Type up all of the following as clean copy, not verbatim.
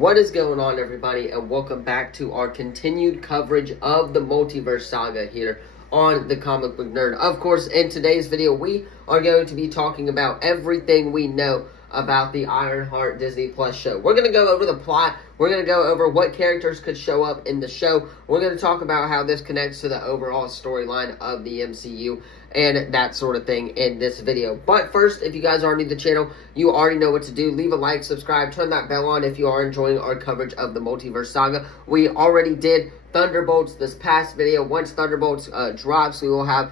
What is going on, everybody, and welcome back to our continued coverage of the multiverse saga here on the Comic Book Nerd. Of course, in today's video, we are going to be talking about everything we know about the Ironheart Disney Plus show. We're going to go over the plot. We're going to go over what characters could show up in the show. We're going to talk about how this connects to the overall storyline of the MCU and that sort of thing in this video. But first, if you guys are new to the channel, you already know what to do. Leave a like, subscribe, turn that bell on if you are enjoying our coverage of the multiverse saga. We already did Thunderbolts this past video. Once Thunderbolts drops, we will have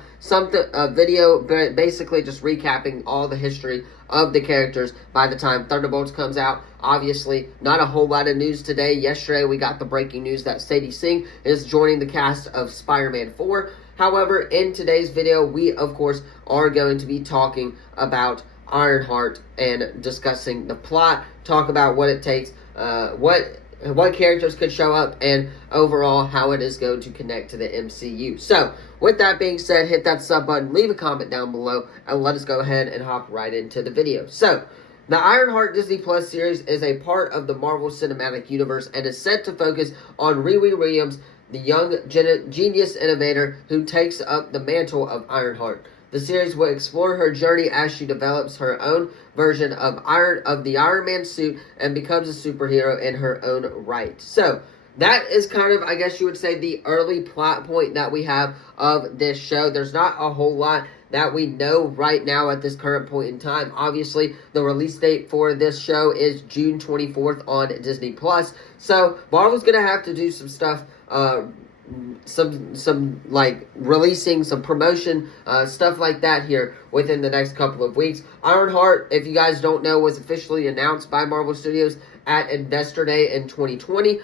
a video basically just recapping all the history of the characters by the time Thunderbolts comes out. Obviously, not a whole lot of news today. Yesterday, we got the breaking news that Sadie Singh is joining the cast of Spider-Man 4. However, in today's video, we, of course, are going to be talking about Ironheart and discussing the plot, talk about what it takes, what characters could show up, and overall how it is going to connect to the MCU. So, with that being said, hit that sub button, leave a comment down below, and let us go ahead and hop right into the video. So, the Ironheart Disney Plus series is a part of the Marvel Cinematic Universe and is set to focus on Riri Williams, the young genius innovator who takes up the mantle of Ironheart. The series will explore her journey as she develops her own version of the Iron Man suit and becomes a superhero in her own right. So, that is kind of, I guess you would say, the early plot point that we have of this show. There's not a whole lot that we know right now at this current point in time. Obviously, the release date for this show is June 24th on Disney Plus. So, Marvel's going to have to do some stuff, some like releasing some promotion, stuff like that here within the next couple of weeks. Ironheart, if you guys don't know, was officially announced by Marvel Studios at Investor Day in 2020.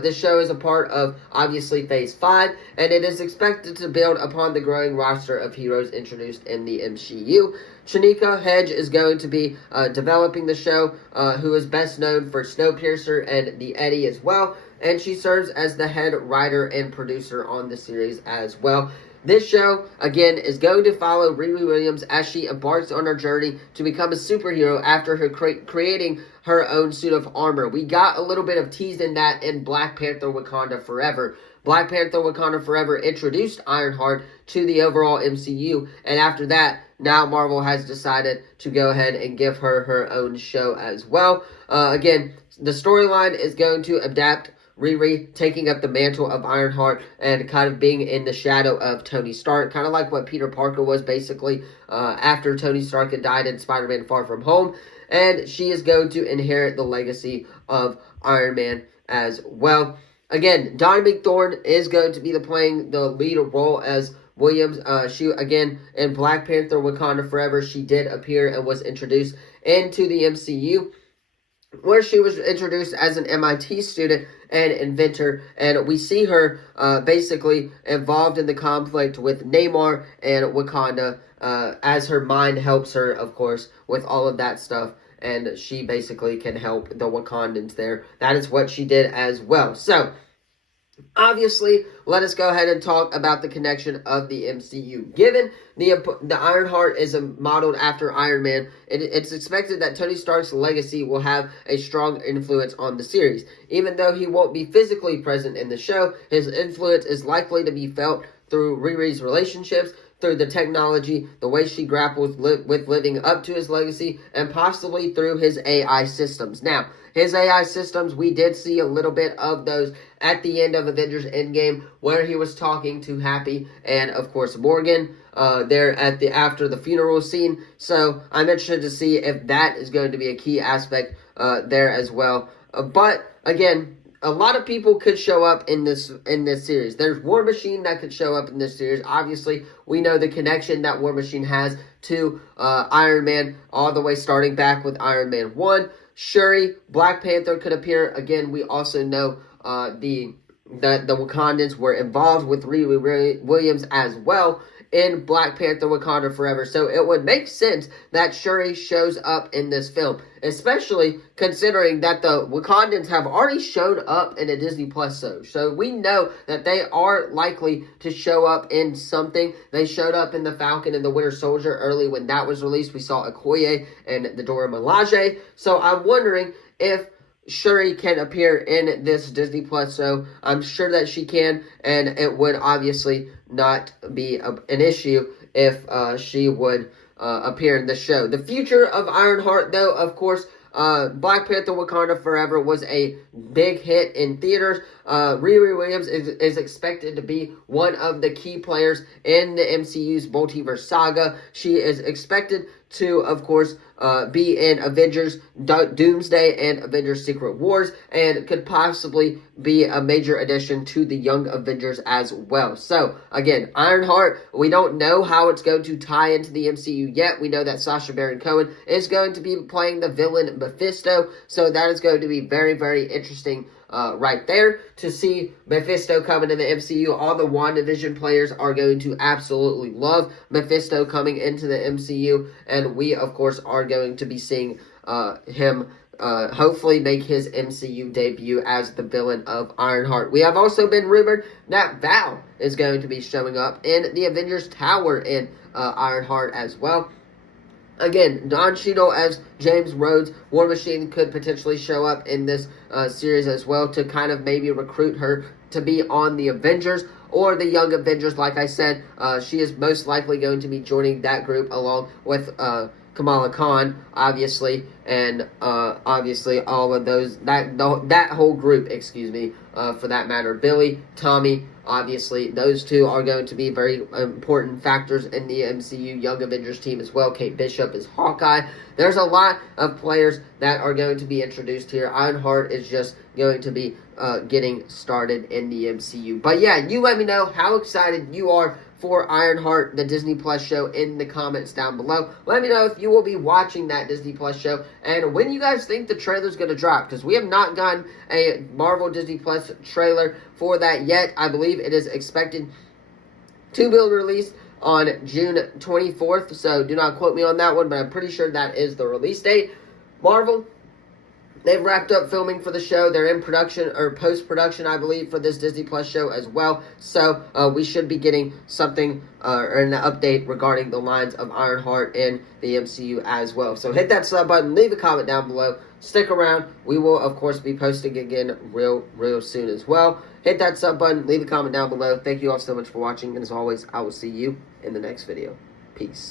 This show is a part of, obviously, Phase 5, and it is expected to build upon the growing roster of heroes introduced in the MCU. Shanika Hedge is going to be developing the show, who is best known for Snowpiercer and The Eddie as well, and she serves as the head writer and producer on the series as well. This show, again, is going to follow Riri Williams as she embarks on her journey to become a superhero after her creating her own suit of armor. We got a little bit of teasing that in Black Panther Wakanda Forever. Black Panther Wakanda Forever introduced Ironheart to the overall MCU, and after that, now Marvel has decided to go ahead and give her her own show as well. Again, the storyline is going to adapt Riri taking up the mantle of Ironheart and kind of being in the shadow of Tony Stark, kind of like what Peter Parker was basically after Tony Stark had died in Spider-Man Far From Home, and she is going to inherit the legacy of Iron Man as well. Again, Donna Thorne is going to be playing the lead role as Williams. She, again, in Black Panther Wakanda Forever, she did appear and was introduced into the MCU, where she was introduced as an MIT student and inventor, and we see her basically involved in the conflict with Namor and Wakanda as her mind helps her, of course, with all of that stuff, and she basically can help the Wakandans there. That is what she did as well. So, obviously, let us go ahead and talk about the connection of the MCU. Given the Ironheart is modeled after Iron Man, it's expected that Tony Stark's legacy will have a strong influence on the series. Even though he won't be physically present in the show, his influence is likely to be felt through Riri's relationships, through the technology, the way she grapples with living up to his legacy, and possibly through his AI systems. Now, his AI systems, we did see a little bit of those at the end of Avengers Endgame, where he was talking to Happy and, of course, Morgan there at after the funeral scene. So I'm interested to see if that is going to be a key aspect there as well. But again, a lot of people could show up in this series. There's War Machine that could show up in this series. Obviously, we know the connection that War Machine has to Iron Man, all the way starting back with Iron Man 1. Shuri, Black Panther could appear. Again, we also know the Wakandans were involved with Riri Williams as well in Black Panther Wakanda Forever. So it would make sense that Shuri shows up in this film, especially considering that the Wakandans have already shown up in a Disney Plus show. So we know that they are likely to show up in something. They showed up in The Falcon and the Winter Soldier early when that was released. We saw Okoye and the Dora Milaje. So I'm wondering if Shuri can appear in this Disney Plus show. I'm sure that she can, and it would obviously not be an issue if she would appear in the show. The future of Ironheart, though, of course, Black Panther Wakanda Forever was a big hit in theaters. Riri Williams is expected to be one of the key players in the MCU's multiverse saga. She is expected to, of course, be in Avengers Doomsday and Avengers Secret Wars, and could possibly be a major addition to the Young Avengers as well. So, again, Ironheart, we don't know how it's going to tie into the MCU yet. We know that Sacha Baron Cohen is going to be playing the villain Mephisto, so that is going to be very, very interesting right there to see Mephisto coming in the MCU. All the WandaVision players are going to absolutely love Mephisto coming into the MCU, and we, of course, are going to be seeing him hopefully make his MCU debut as the villain of Ironheart. We have also been rumored that Val is going to be showing up in the Avengers Tower in Ironheart as well. Again, Don Cheadle as James Rhodes. War Machine could potentially show up in this series as well to kind of maybe recruit her to be on the Avengers or the Young Avengers. Like I said, she is most likely going to be joining that group along with Kamala Khan, obviously, and obviously all of those, that whole group, excuse me, for that matter. Billy, Tommy, obviously, those two are going to be very important factors in the MCU Young Avengers team as well. Kate Bishop is Hawkeye. There's a lot of players that are going to be introduced here. Ironheart is just going to be getting started in the MCU. But yeah, you let me know how excited you are for Ironheart, the Disney Plus show, in the comments down below. Let me know if you will be watching that Disney Plus show and when you guys think the trailer's going to drop, because we have not gotten a Marvel Disney Plus trailer for that yet. I believe it is expected to be released on June 24th, so do not quote me on that one, but I'm pretty sure that is the release date. Marvel, they've wrapped up filming for the show. They're in production, or post-production, I believe, for this Disney Plus show as well. So we should be getting something, or an update regarding the lines of Ironheart in the MCU as well. So hit that sub button, leave a comment down below. Stick around. We will, of course, be posting again real soon as well. Hit that sub button, leave a comment down below. Thank you all so much for watching, and as always, I will see you in the next video. Peace.